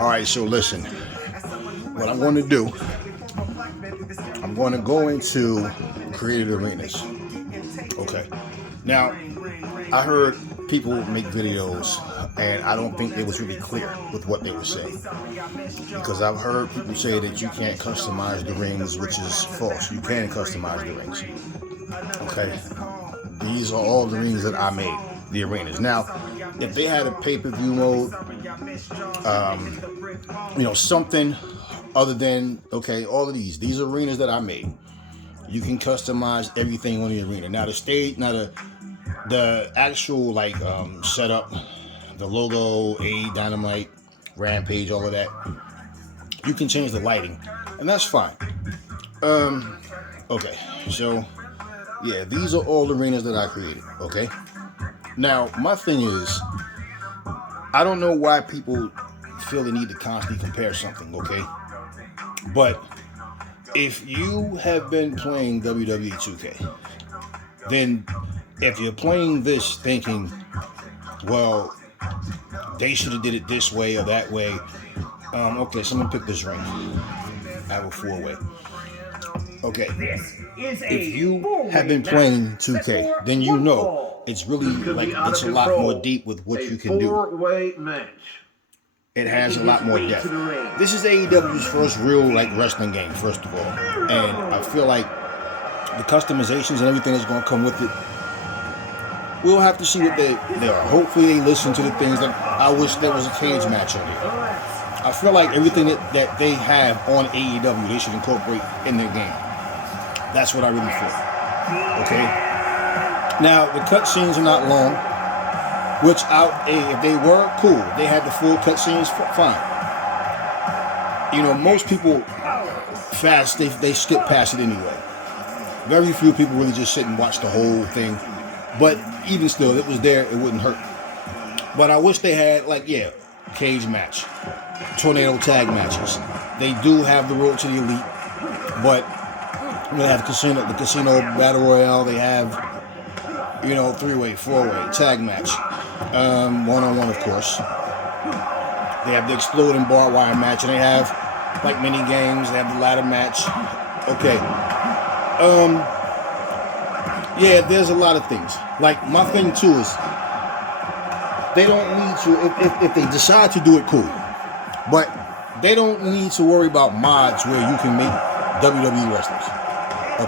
All right, so listen. What I'm going to do, I'm going to go into created arenas. Okay. Now, I heard people make videos, and I don't think it was really clear with what they were saying. Because I've heard people say that you can't customize the rings, which is false. You can customize the rings. Okay. These are all the rings that I made, the arenas. Now, if they had a pay-per-view mode, something other than, okay, all of these arenas that I made, you can customize everything on the arena. Now, the actual setup, the logo, Dynamite, Rampage, all of that, you can change the lighting, and that's fine. Okay, so yeah, these are all the arenas that I created. Okay, now my thing is, I don't know why people feel the need to constantly compare something. Okay, but if you have been playing WWE 2K, then if you're playing this thinking, well, they should have did it this way or that way. Okay, so I'm gonna pick this ring. I have a 4-way. Okay, if you have been playing 2K, then you know it's really it's a lot more deep with what you can do. 4-way match. It has a lot more depth. This is AEW's first real wrestling game, first of all, and I feel like the customizations and everything that's going to come with it, we'll have to see what they are. Hopefully they listen to the things that I wish there was a cage match on here. I feel like everything that they have on AEW, they should incorporate in their game. That's what I really feel. Okay? Now, the cutscenes are not long, which if they were, cool. They had the full cutscenes, fine. Most people fast, they skip past it anyway. Very few people really just sit and watch the whole thing. But even still, it was there, it wouldn't hurt. But I wish they had, cage match, tornado tag matches. They do have the road to the elite, but they have the casino battle royale. They have, 3-way, 4-way tag match, one-on-one, of course. They have the exploding barbed wire match, and they have mini games. They have the ladder match. Okay. Yeah, there's a lot of things. My thing too is, they don't need to, if they decide to do it, cool. But they don't need to worry about mods where you can make WWE wrestlers.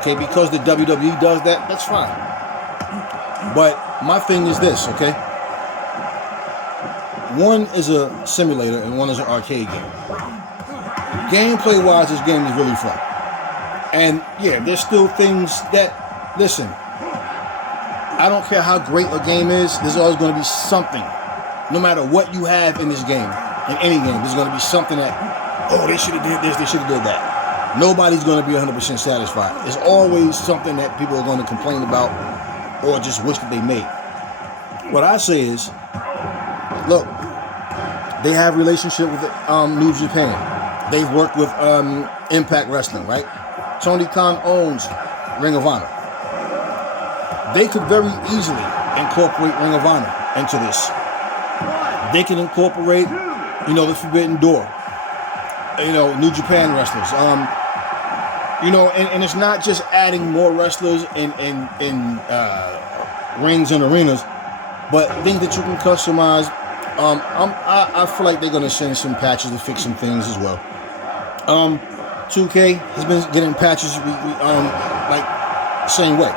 Okay, because the WWE does that, that's fine. But my thing is this, okay? One is a simulator and one is an arcade game. Gameplay-wise, this game is really fun. And yeah, there's still things that, listen, I don't care how great a game is, there's always going to be something. No matter what you have in this game, in any game, there's going to be something that, they should have did this, they should have did that. Nobody's going to be 100% satisfied. There's always something that people are going to complain about or just wish that they made. What I say is, look, they have a relationship with New Japan. They've worked with Impact Wrestling, right? Tony Khan owns Ring of Honor. They could very easily incorporate Ring of Honor into this. They can incorporate, the Forbidden Door, New Japan wrestlers. And it's not just adding more wrestlers in rings and arenas, but things that you can customize. I feel like they're going to send some patches to fix some things as well. 2K has been getting patches, same way.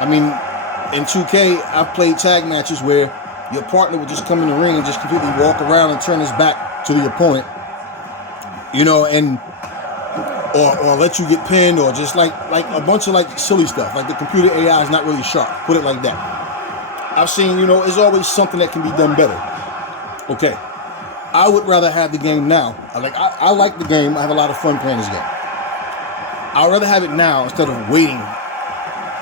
I mean, in 2K, I've played tag matches where your partner would just come in the ring and just completely walk around and turn his back to the opponent, or let you get pinned, or just like a bunch of silly stuff. Like the computer AI is not really sharp. Put it like that. I've seen, it's always something that can be done better. Okay. I would rather have the game now. I like the game. I have a lot of fun playing this game. I'd rather have it now instead of waiting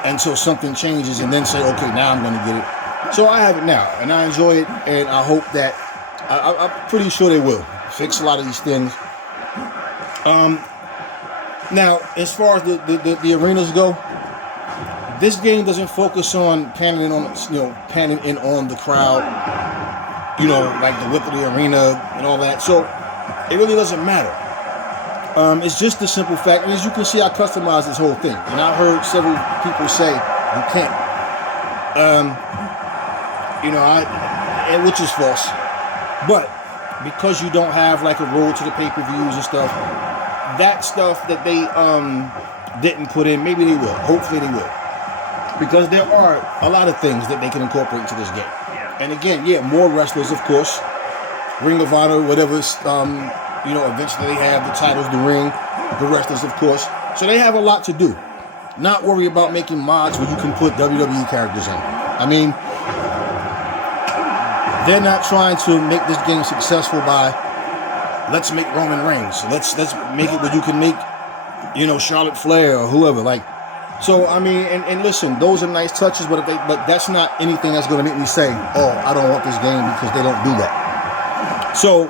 until something changes and then say, okay, now I'm going to get it. So I have it now, and I enjoy it, and I hope that, I'm pretty sure they will fix a lot of these things. Now, as far as the arenas go, this game doesn't focus on panning in on the crowd. like the width of the arena and all that. So it really doesn't matter. It's just the simple fact, and as you can see, I customized this whole thing. And I heard several people say you can't, which is false. But because you don't have like a road to the pay-per-views and stuff, that stuff that they didn't put in, maybe they will. Hopefully they will. Because there are a lot of things that they can incorporate into this game. And again, more wrestlers, of course. Ring of Honor, whatever, events that they have, the titles, the ring, the wrestlers, of course. So they have a lot to do. Not worry about making mods where you can put WWE characters in. I mean, they're not trying to make this game successful by, let's make Roman Reigns. Let's make it where you can make, Charlotte Flair or whoever. So I mean, and listen, those are nice touches, but that's not anything that's going to make me say, oh, I don't want this game, because they don't do that. So,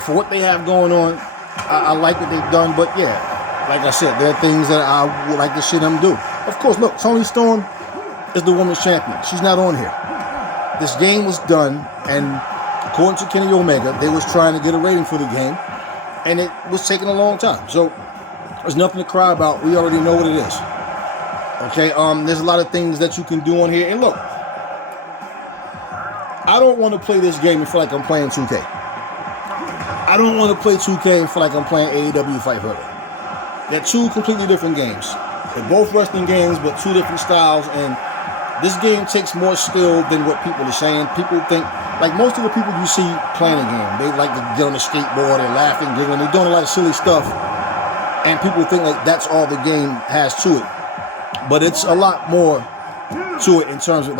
for what they have going on, I like what they've done, but like I said, there are things that I would like to see them do. Of course, look, Toni Storm is the women's champion. She's not on here. This game was done, and according to Kenny Omega, they was trying to get a rating for the game, and it was taking a long time. So there's nothing to cry about. We already know what it is. Okay, there's a lot of things that you can do on here. And look, I don't want to play this game and feel like I'm playing 2K. I don't want to play 2K and feel like I'm playing AEW Fight Forever. They're two completely different games. They're both wrestling games, but two different styles. And this game takes more skill than what people are saying. People think, like most of the people you see playing a game, they like to get on the skateboard and laughing, giggling. They're doing a lot of silly stuff. And people think like that's all the game has to it. But it's a lot more to it in terms of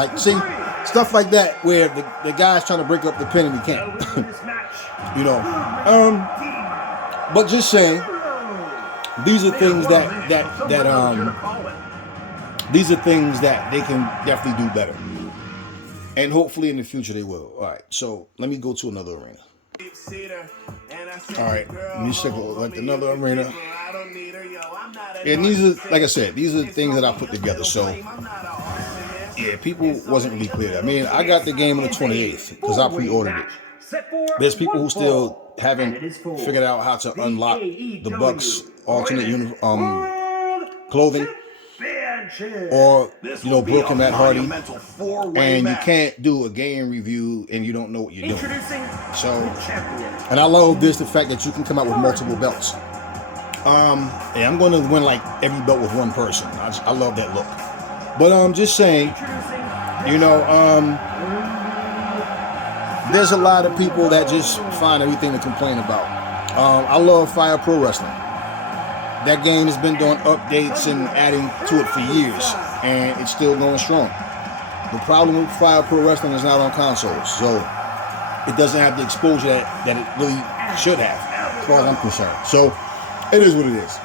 stuff like that where the guy's trying to break up the pin and he can't. But just saying, these are things these are things that they can definitely do better. And hopefully in the future they will. All right, so let me go to another arena. All right, let me check another arena. And these are, like I said, these are things that I put together. So, people wasn't really clear. I mean, I got the game on the 28th because I pre-ordered it. There's people who still haven't figured out how to unlock the Bucks alternate clothing, or Brooke and Matt Hardy, and you can't do a game review and you don't know what you're doing. So, and I love the fact that you can come out with multiple belts. I'm going to win like every belt with one person. I love that look. But I'm just saying, there's a lot of people that just find everything to complain about. I love Fire Pro Wrestling. That game has been doing updates and adding to it for years, and it's still going strong. The problem with Fire Pro Wrestling is not on consoles, so it doesn't have the exposure that it really should have, as far as I'm concerned. So it is what it is.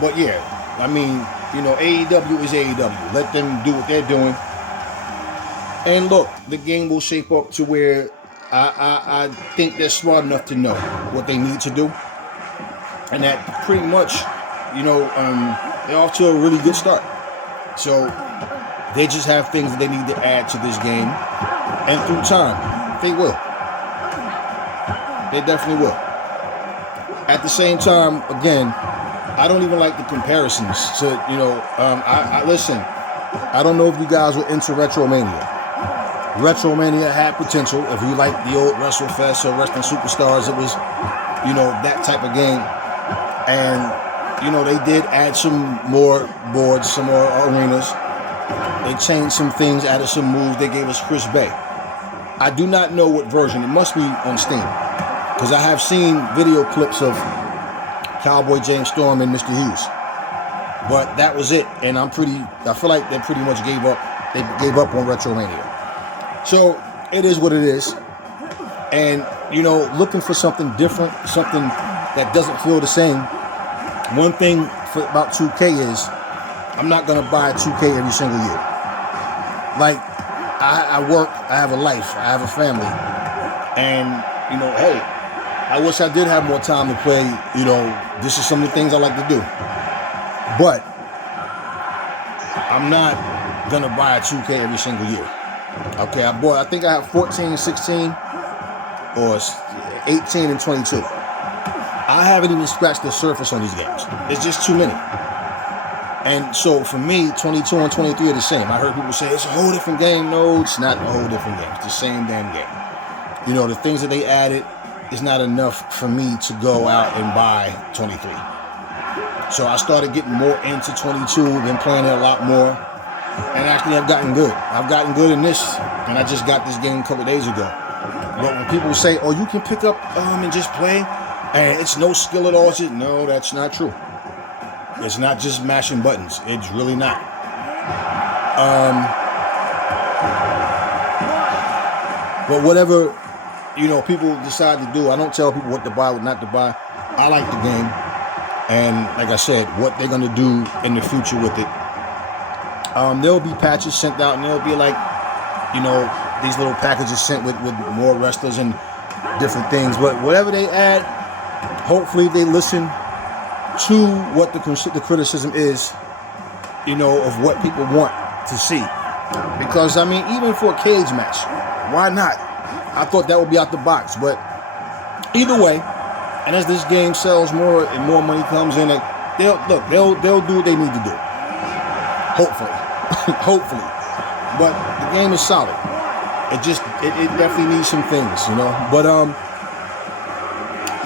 But I mean, AEW is AEW. Let them do what they're doing. And look, the game will shape up to where I think they're smart enough to know what they need to do. And that pretty much, they're off to a really good start. So they just have things that they need to add to this game. And through time, they will. They definitely will. At the same time, again, I don't even like the comparisons to, listen, I don't know if you guys were into Retromania. Retromania had potential. If you like the old WrestleFest or Wrestling Superstars, it was, that type of game. And, they did add some more boards, some more arenas. They changed some things, added some moves. They gave us Chris Bay. I do not know what version. It must be on Steam. Because I have seen video clips of Cowboy James Storm and Mr. Hughes. But that was it. And I feel like they pretty much gave up. They gave up on Retromania. So it is what it is. And, looking for something different, something that doesn't feel the same. One thing about 2K is I'm not going to buy 2K every single year. Like, I work, I have a life, I have a family. And, hey, I wish I did have more time to play. This is some of the things I like to do. But I'm not going to buy a 2K every single year. Okay, I think I have 14, 16, or 18 and 22. I haven't even scratched the surface on these games. It's just too many. And so for me, 22 and 23 are the same. I heard people say it's a whole different game. No, it's not a whole different game. It's the same damn game. You know, the things that they added is not enough for me to go out and buy 23. So I started getting more into 22, been playing it a lot more, and actually I've gotten good. I've gotten good in this, and I just got this game a couple days ago. But when people say, oh, you can pick up and just play, and it's no skill at all, it's just, no, that's not true. It's not just mashing buttons. It's really not. But whatever, you know, people decide to do, I don't tell people what to buy, what not to buy. I like the game. And like I said, what they're going to do in the future with it. There'll be patches sent out, and there'll be like, you know, these little packages sent with more wrestlers and different things. But whatever they add, hopefully they listen to what the criticism is, you know, of what people want to see. Because, I mean, even for a cage match, why not? I thought that would be out the box. But either way, and as this game sells more and more money comes in, they'll do what they need to do. Hopefully. Hopefully. But the game is solid. It definitely needs some things, you know. But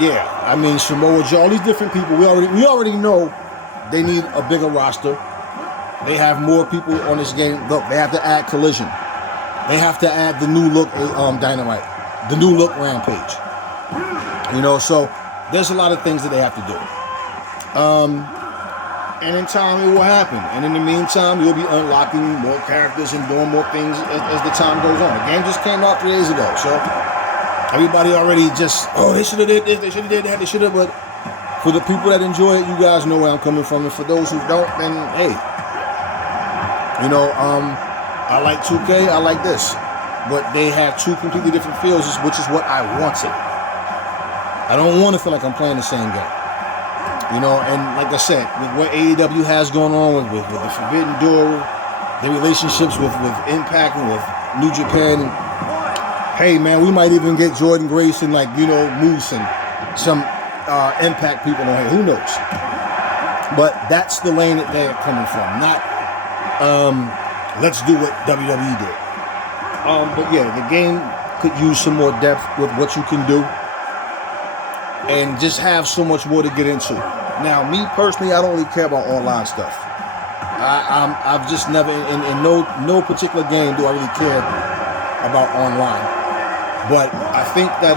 yeah, I mean, Samoa Joe, all these different people, we already know they need a bigger roster. They have more people on this game. Look, they have to add Collision. They have to add the new look Dynamite, the new look Rampage. You know, so there's a lot of things that they have to do. And in time, it will happen. And in the meantime, you'll be unlocking more characters and doing more things as the time goes on. The game just came out 3 days ago, so everybody already just, oh, they should have did this, they should have did that, they should have. But for the people that enjoy it, you guys know where I'm coming from. And for those who don't, then hey, you know, I like 2K, I like this, but they have two completely different feels, which is what I wanted. I don't want to feel like I'm playing the same game. You know, and like I said, with what AEW has going on with the Forbidden Door, the relationships with Impact and with New Japan, hey man, we might even get Jordan Grace and like, you know, Moose and some Impact people on here. Who knows? But that's the lane that they're coming from. Not let's do what WWE did. But yeah, the game could use some more depth with what you can do. And just have so much more to get into. Now, me personally, I don't really care about online stuff. I've just never, in no particular game do I really care about online. But I think that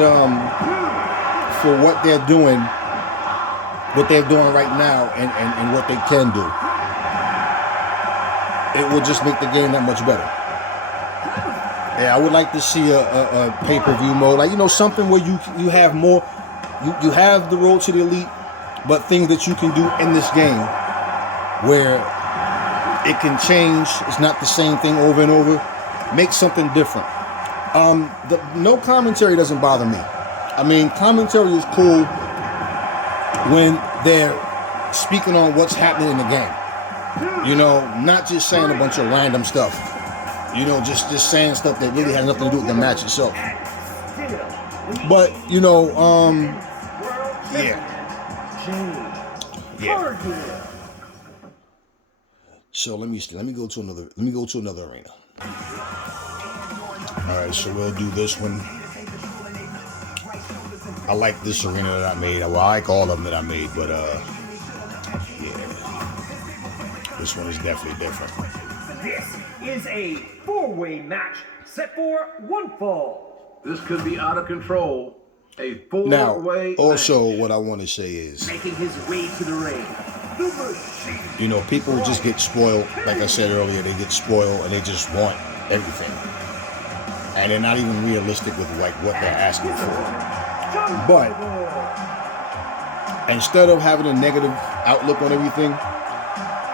for what they're doing right now, and what they can do, it will just make the game that much better. Yeah, I would like to see a pay-per-view mode, like, you know, something where you have more. You have the road to the elite, but things that you can do in this game where it can change. It's not the same thing over and over. Make something different. No commentary doesn't bother me. I mean, commentary is cool when they're speaking on what's happening in the game. You know, not just saying a bunch of random stuff. You know, just saying stuff that really has nothing to do with the match itself. But, you know, yeah. So let me go to another arena. All right, so we'll do this one. I like this arena that I made. Well, I like all of them that I made, but yeah, this one is definitely different. This is a 4-way match set for one fall. This could be out of control. A 4-way now, also, match. what I want to say is, making his way to the ring, the Machine. You know, people just get spoiled. Like I said earlier, they get spoiled and they just want everything, and they're not even realistic with like what they're asking for. But instead of having a negative outlook on everything,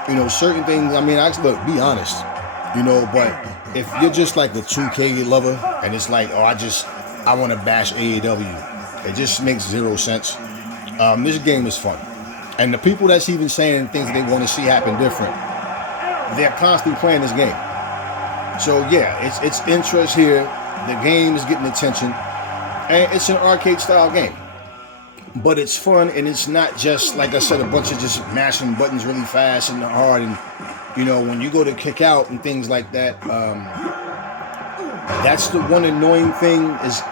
you know, certain things. I mean, look, be honest. You know, but if you're just like a 2K lover and it's like, oh, I want to bash AEW. It just makes zero sense. This game is fun. And the people that's even saying things that they want to see happen different, they're constantly playing this game. So yeah, it's interest here. The game is getting attention, and it's an arcade style game. But it's fun, and it's not just, like I said, a bunch of just mashing buttons really fast and hard. And when you go to kick out and things like that, that's the one annoying thing is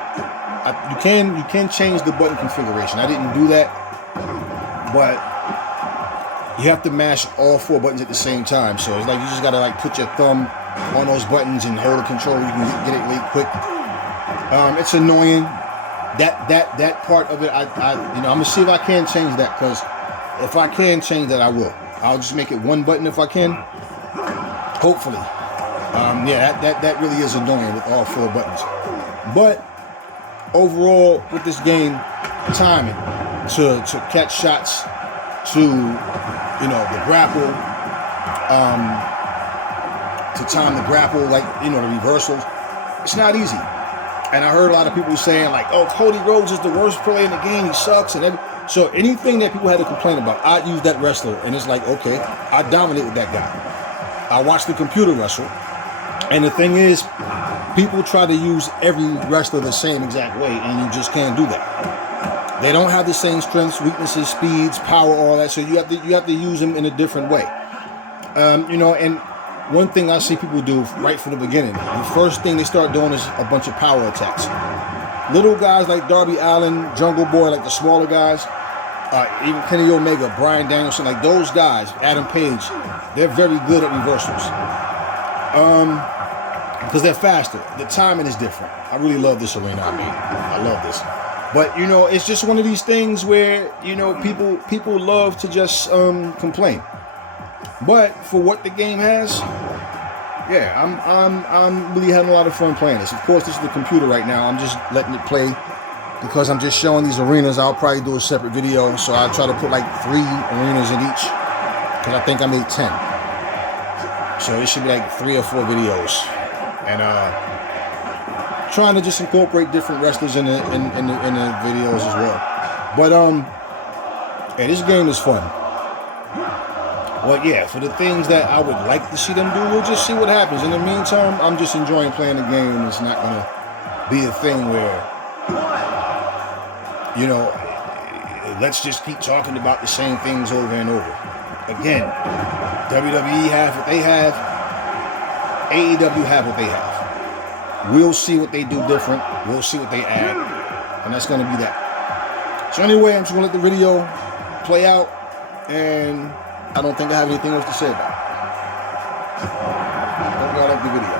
you can change the button configuration. I didn't do that, but you have to mash all 4 buttons at the same time. So it's like you just gotta like put your thumb on those buttons and hold the controller. You can get it really quick. It's annoying. That part of it, I'm gonna see if I can change that, because if I can change that, I will. I'll just make it 1 button if I can. Hopefully. That really is annoying with all 4 buttons. But overall, with this game, timing to catch shots, to the grapple, to time the grapple, like the reversals, it's not easy. And I heard a lot of people saying like, "Oh, Cody Rhodes is the worst player in the game. He sucks." So anything that people had to complain about, I use that wrestler, and it's like, okay, I dominate with that guy. I watch the computer wrestle, and the thing is, people try to use every wrestler the same exact way, and you just can't do that. They don't have the same strengths, weaknesses, speeds, power, all that. So you have to use them in a different way. And one thing I see people do right from the beginning, the first thing they start doing is a bunch of power attacks. Little guys like Darby Allin, Jungle Boy, like the smaller guys, even Kenny Omega, Bryan Danielson, like those guys, Adam Page, they're very good at reversals. Because they're faster. The timing is different. I really love this arena. I love this. But it's just one of these things where people love to just complain. But for what the game has, yeah, I'm really having a lot of fun playing this. Of course, this is the computer right now. I'm just letting it play because I'm just showing these arenas. I'll probably do a separate video, so I'll try to put like 3 arenas in each, because I think I made 10. So it should be like 3 or 4 videos, and trying to just incorporate different wrestlers in the videos as well. But yeah, this game is fun. Well, yeah, for the things that I would like to see them do, we'll just see what happens. In the meantime, I'm just enjoying playing the game. It's not going to be a thing where, let's just keep talking about the same things over and over. Again, WWE have what they have. AEW have what they have. We'll see what they do different. We'll see what they add. And that's going to be that. So anyway, I'm just going to let the video play out, and I don't think I have anything else to say about it. Hope y'all like the video.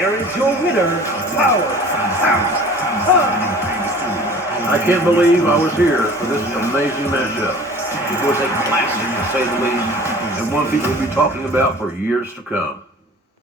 Here is your winner, Power. I can't believe I was here for this amazing matchup. It was a classic, to say the least, and one people will be talking about for years to come.